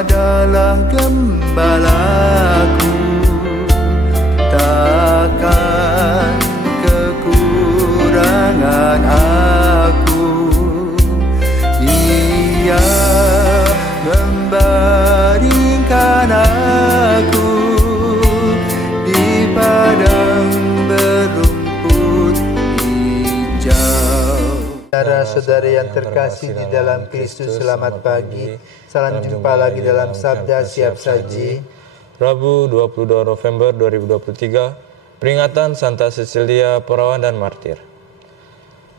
adalah gembalaku, takkan kekurangan aku. Ia membaringkan aku di padang berumput hijau. Saudara-saudara yang terkasih di dalam Kristus, selamat pagi. Salam jumpa lagi dalam Sabda Siap Saji. Rabu 22 November 2023, peringatan Santa Cecilia, perawan dan martir.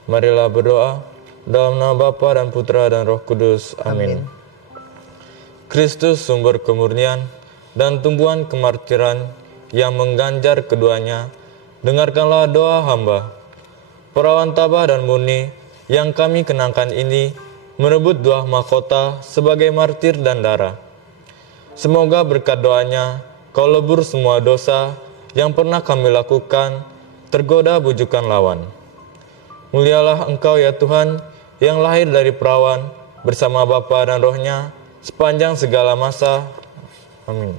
Marilah berdoa. Dalam nama Bapa dan Putra dan Roh Kudus. Amin. Kristus sumber kemurnian dan tumbuhan kemartiran yang mengganjar keduanya, dengarkanlah doa hamba. Perawan tabah dan murni yang kami kenangkan ini merebut dua mahkota sebagai martir dan darah. Semoga berkat doanya kau lebur semua dosa yang pernah kami lakukan, tergoda bujukan lawan. Mulialah Engkau ya Tuhan, yang lahir dari perawan bersama Bapa dan Roh-Nya sepanjang segala masa. Amin.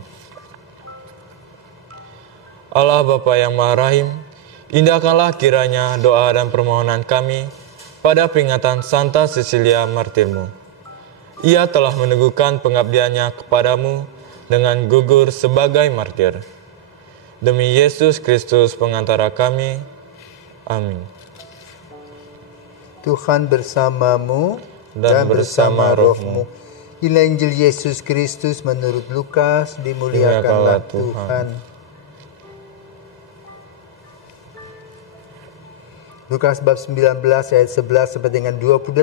Allah Bapa yang Maha Rahim, indahkanlah kiranya doa dan permohonan kami pada peringatan Santa Cecilia martirmu. Ia telah meneguhkan pengabdiannya kepadamu dengan gugur sebagai martir. Demi Yesus Kristus pengantara kami. Amin. Tuhan bersamamu Dan bersama rohmu. Inilah Injil Yesus Kristus menurut Lukas, dimuliakanlah Tuhan. Lukas bab 19 ayat 11 sampai dengan 28.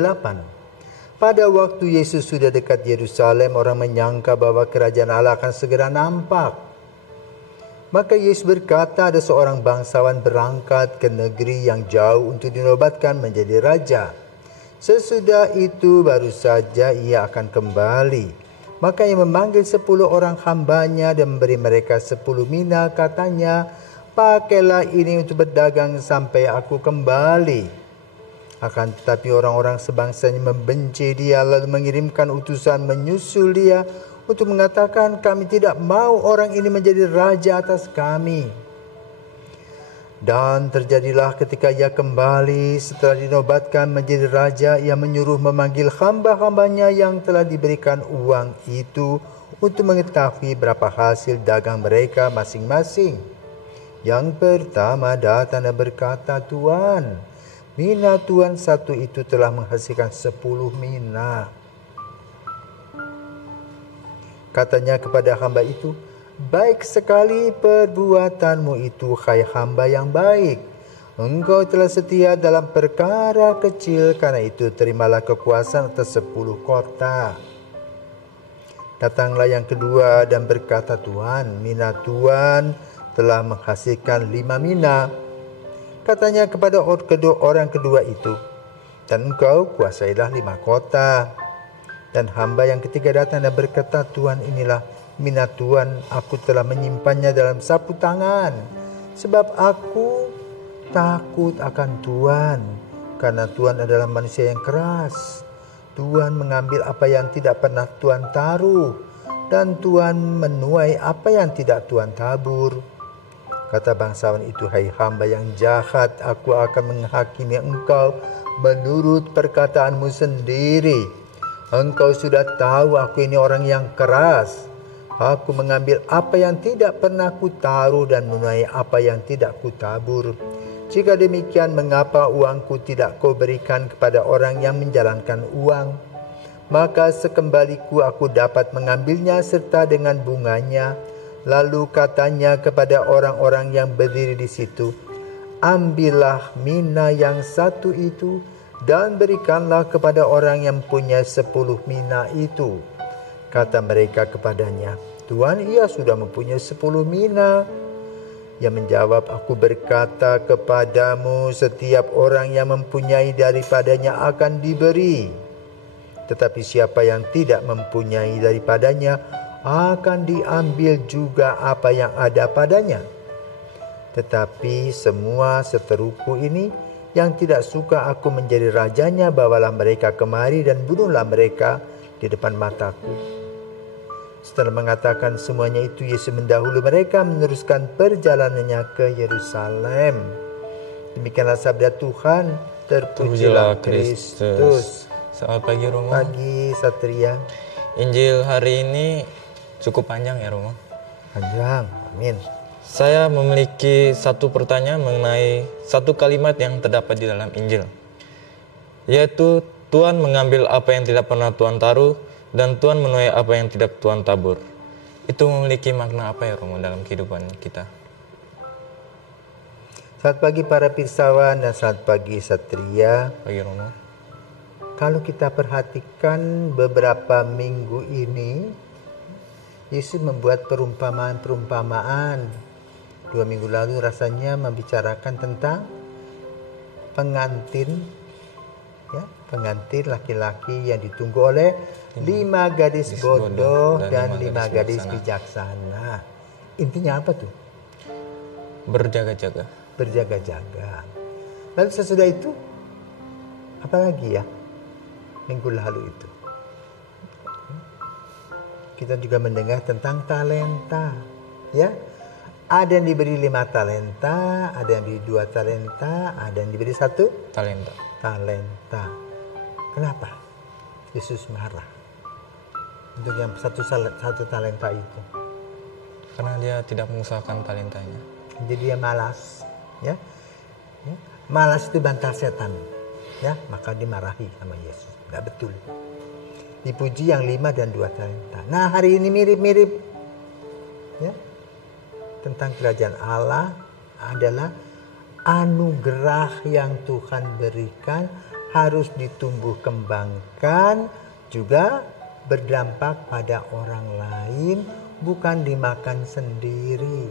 Pada waktu Yesus sudah dekat Yerusalem, orang menyangka bahwa kerajaan Allah akan segera nampak. Maka Yesus berkata, ada seorang bangsawan berangkat ke negeri yang jauh untuk dinobatkan menjadi raja. Sesudah itu baru saja ia akan kembali. Maka ia memanggil 10 orang hambanya dan memberi mereka 10 mina, katanya, pakailah ini untuk berdagang sampai aku kembali. Akan tetapi orang-orang sebangsanya membenci dia, lalu mengirimkan utusan menyusul dia untuk mengatakan, kami tidak mau orang ini menjadi raja atas kami. Dan terjadilah ketika ia kembali setelah dinobatkan menjadi raja, ia menyuruh memanggil hamba-hambanya yang telah diberikan uang itu untuk mengetahui berapa hasil dagang mereka masing-masing. Yang pertama datang dan berkata, Tuan, mina Tuan satu itu telah menghasilkan 10 mina. Katanya kepada hamba itu, baik sekali perbuatanmu itu, hai hamba yang baik. Engkau telah setia dalam perkara kecil, karena itu terimalah kekuasaan atas 10 kota. Datanglah yang kedua dan berkata, Tuan, mina Tuan telah menghasilkan 5 mina. Katanya kepada orang kedua itu, dan engkau kuasailah 5 kota. Dan hamba yang ketiga datang dan berkata, Tuan, inilah mina Tuan, aku telah menyimpannya dalam sapu tangan, sebab aku takut akan Tuan, karena Tuan adalah manusia yang keras. Tuan mengambil apa yang tidak pernah Tuan taruh, dan Tuan menuai apa yang tidak Tuan tabur. Kata bangsawan itu, hai hamba yang jahat, aku akan menghakimi engkau menurut perkataanmu sendiri. Engkau sudah tahu aku ini orang yang keras. Aku mengambil apa yang tidak pernah kutaruh dan menuai apa yang tidak kutabur. Jika demikian, mengapa uangku tidak kau berikan kepada orang yang menjalankan uang? Maka sekembaliku aku dapat mengambilnya serta dengan bunganya. Lalu katanya kepada orang-orang yang berdiri di situ, ambillah mina yang satu itu dan berikanlah kepada orang yang punya 10 mina itu. Kata mereka kepadanya, Tuan, ia sudah mempunyai 10 mina. Ia menjawab, aku berkata kepadamu, setiap orang yang mempunyai daripadanya akan diberi. Tetapi siapa yang tidak mempunyai daripadanya, akan diambil juga apa yang ada padanya. Tetapi semua seteruku ini yang tidak suka aku menjadi rajanya, bawalah mereka kemari dan bunuhlah mereka di depan mataku. Setelah mengatakan semuanya itu, Yesus mendahului mereka meneruskan perjalanannya ke Yerusalem. Demikianlah sabda Tuhan. Terpujilah Kristus. Selamat pagi Romo. Pagi Satria. Injil hari ini cukup panjang ya Romo. Panjang, amin. Saya memiliki satu pertanyaan mengenai satu kalimat yang terdapat di dalam Injil, yaitu Tuhan mengambil apa yang tidak pernah Tuhan taruh dan Tuhan menuai apa yang tidak Tuhan tabur. Itu memiliki makna apa ya Romo dalam kehidupan kita? Selamat pagi para pirsawan dan selamat pagi Satria. Pagi Romo. Kalau kita perhatikan beberapa minggu ini, Yesus membuat perumpamaan-perumpamaan. 2 minggu lalu rasanya membicarakan tentang pengantin, ya, pengantin laki-laki yang ditunggu oleh 5 gadis bodoh dan 5 gadis bijaksana. Intinya apa tuh? Berjaga-jaga. Berjaga-jaga. Lalu sesudah itu, apa lagi ya? Minggu lalu itu kita juga mendengar tentang talenta, ya. Ada yang diberi 5 talenta, ada yang diberi 2 talenta, ada yang diberi 1 talenta. Kenapa Yesus marah untuk yang satu talenta itu? Karena dia tidak mengusahakan talentanya. Jadi dia malas, ya. Malas itu bantal setan, ya. Maka dimarahi sama Yesus. Tidak betul. Dipuji yang 5 dan 2 talenta. Nah, hari ini mirip-mirip, ya. Tentang kerajaan Allah adalah anugerah yang Tuhan berikan harus ditumbuh kembangkan, juga berdampak pada orang lain, bukan dimakan sendiri.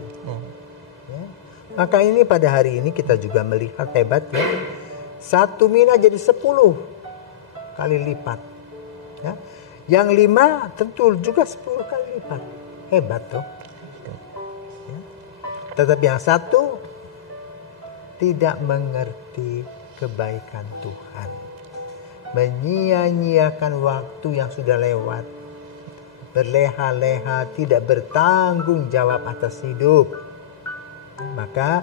Ya. Maka ini pada hari ini kita juga melihat hebatnya. 1 mina jadi 10 kali lipat. Ya. Yang 5 tentu juga 10 kali lipat. Hebat toh. Ya. Tetapi yang 1 tidak mengerti kebaikan Tuhan. Menyia-nyiakan waktu yang sudah lewat. Berleha-leha, tidak bertanggung jawab atas hidup. Maka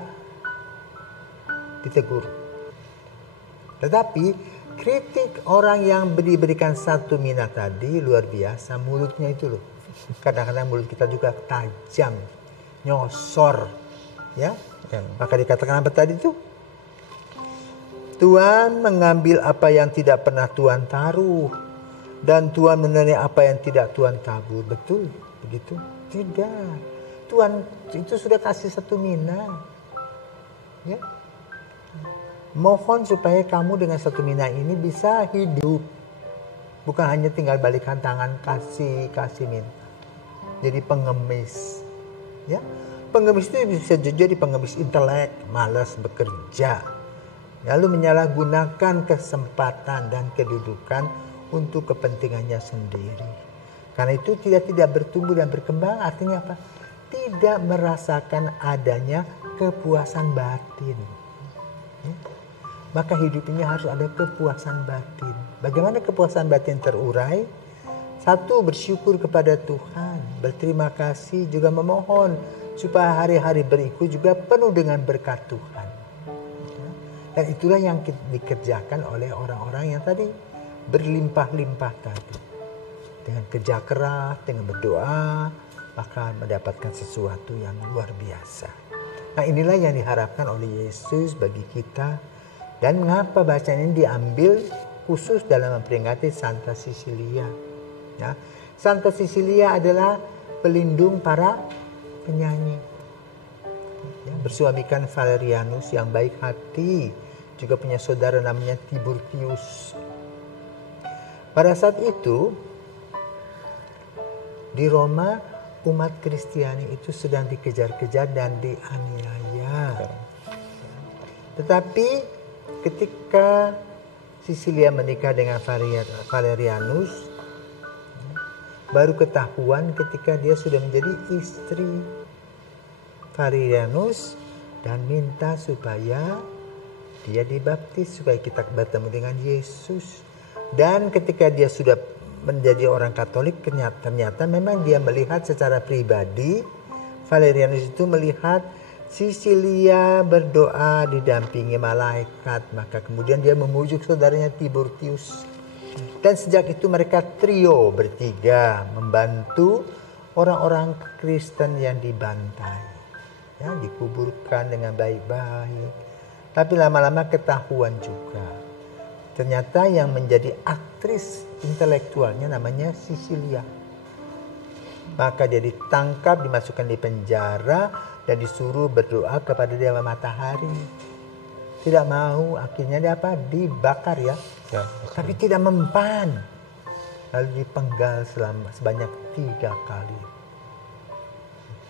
ditegur. Tetapi kritik orang yang diberikan 1 mina tadi luar biasa. Mulutnya itu loh. Kadang-kadang mulut kita juga tajam, nyosor, ya. Maka dikatakan apa tadi itu? Tuhan mengambil apa yang tidak pernah Tuhan taruh dan Tuhan menuai apa yang tidak Tuhan tabur. Betul begitu? Tidak. Tuhan itu sudah kasih 1 mina. Ya. Mohon supaya kamu dengan 1 mina ini bisa hidup. Bukan hanya tinggal balikan tangan kasih minta. Jadi pengemis. Ya. Pengemis itu bisa jadi pengemis intelek, malas bekerja. Lalu menyalahgunakan kesempatan dan kedudukan untuk kepentingannya sendiri. Karena itu tidak bertumbuh dan berkembang, artinya apa? Tidak merasakan adanya kepuasan batin. Ya. Maka hidupnya harus ada kepuasan batin. Bagaimana kepuasan batin terurai? 1, bersyukur kepada Tuhan, berterima kasih, juga memohon supaya hari-hari berikut juga penuh dengan berkat Tuhan. Dan itulah yang dikerjakan oleh orang-orang yang tadi berlimpah-limpah tadi. Dengan kerja keras, dengan berdoa, maka mendapatkan sesuatu yang luar biasa. Nah, inilah yang diharapkan oleh Yesus bagi kita. Dan mengapa bacaan ini diambil khusus dalam memperingati Santa Cecilia. Ya, Santa Cecilia adalah pelindung para penyanyi. Ya, bersuamikan Valerianus yang baik hati, juga punya saudara namanya Tiburtius. Pada saat itu di Roma umat Kristiani itu sedang dikejar-kejar dan dianiaya. Tetapi ketika Cecilia menikah dengan Valerianus, baru ketahuan ketika dia sudah menjadi istri Valerianus dan minta supaya dia dibaptis supaya kita bertemu dengan Yesus. Dan ketika dia sudah menjadi orang Katolik, ternyata memang dia melihat secara pribadi, Valerianus itu melihat Sisilia berdoa didampingi malaikat, maka kemudian dia memujuk saudaranya Tiburtius. Dan sejak itu mereka trio bertiga membantu orang-orang Kristen yang dibantai. Ya, dikuburkan dengan baik-baik. Tapi lama-lama ketahuan juga. Ternyata yang menjadi aktris intelektualnya namanya Sisilia. Maka dia ditangkap, dimasukkan di penjara, dan disuruh berdoa kepada Dewa Matahari. Tidak mau, akhirnya dia apa? Dibakar ya. Tapi tidak mempan. Lalu dipenggal sebanyak 3 kali.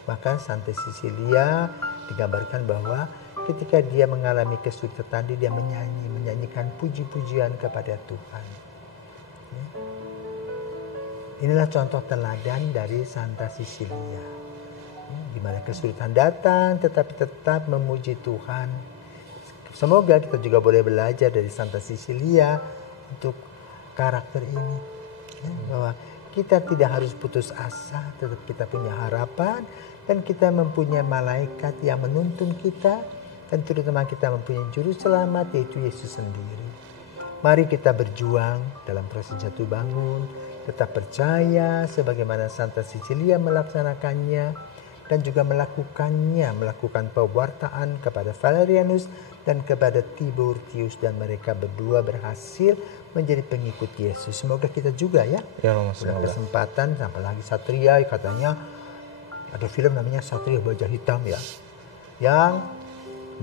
Maka Santa Sisilia digambarkan bahwa ketika dia mengalami kesulitan tadi, dia menyanyikan puji-pujian kepada Tuhan. Inilah contoh teladan dari Santa Sisilia. Di mana kesulitan datang tetapi tetap memuji Tuhan. Semoga kita juga boleh belajar dari Santa Sisilia untuk karakter ini. Bahwa kita tidak harus putus asa, tetap kita punya harapan dan kita mempunyai malaikat yang menuntun kita dan terutama kita mempunyai juru selamat yaitu Yesus sendiri. Mari kita berjuang dalam proses jatuh bangun, tetap percaya sebagaimana Santa Sisilia melaksanakannya dan juga melakukan pewartaan kepada Valerianus dan kepada Tiburtius, dan mereka berdua berhasil menjadi pengikut Yesus. Semoga kita juga ya. Kesempatan sampai lagi Satria, katanya ada film namanya Satria Baja Hitam ya. Yang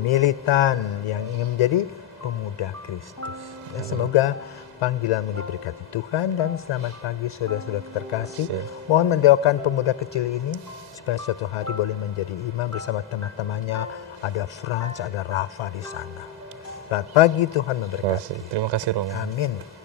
militan yang ingin menjadi pemuda Kristus. Ya, semoga panggilanmu diberkati Tuhan dan selamat pagi saudara-saudara terkasih. Mohon mendoakan pemuda kecil ini supaya suatu hari boleh menjadi imam bersama teman-temannya. Ada Franz, ada Rafa di sana. Selamat pagi, Tuhan memberkati. Terima kasih Romo. Amin.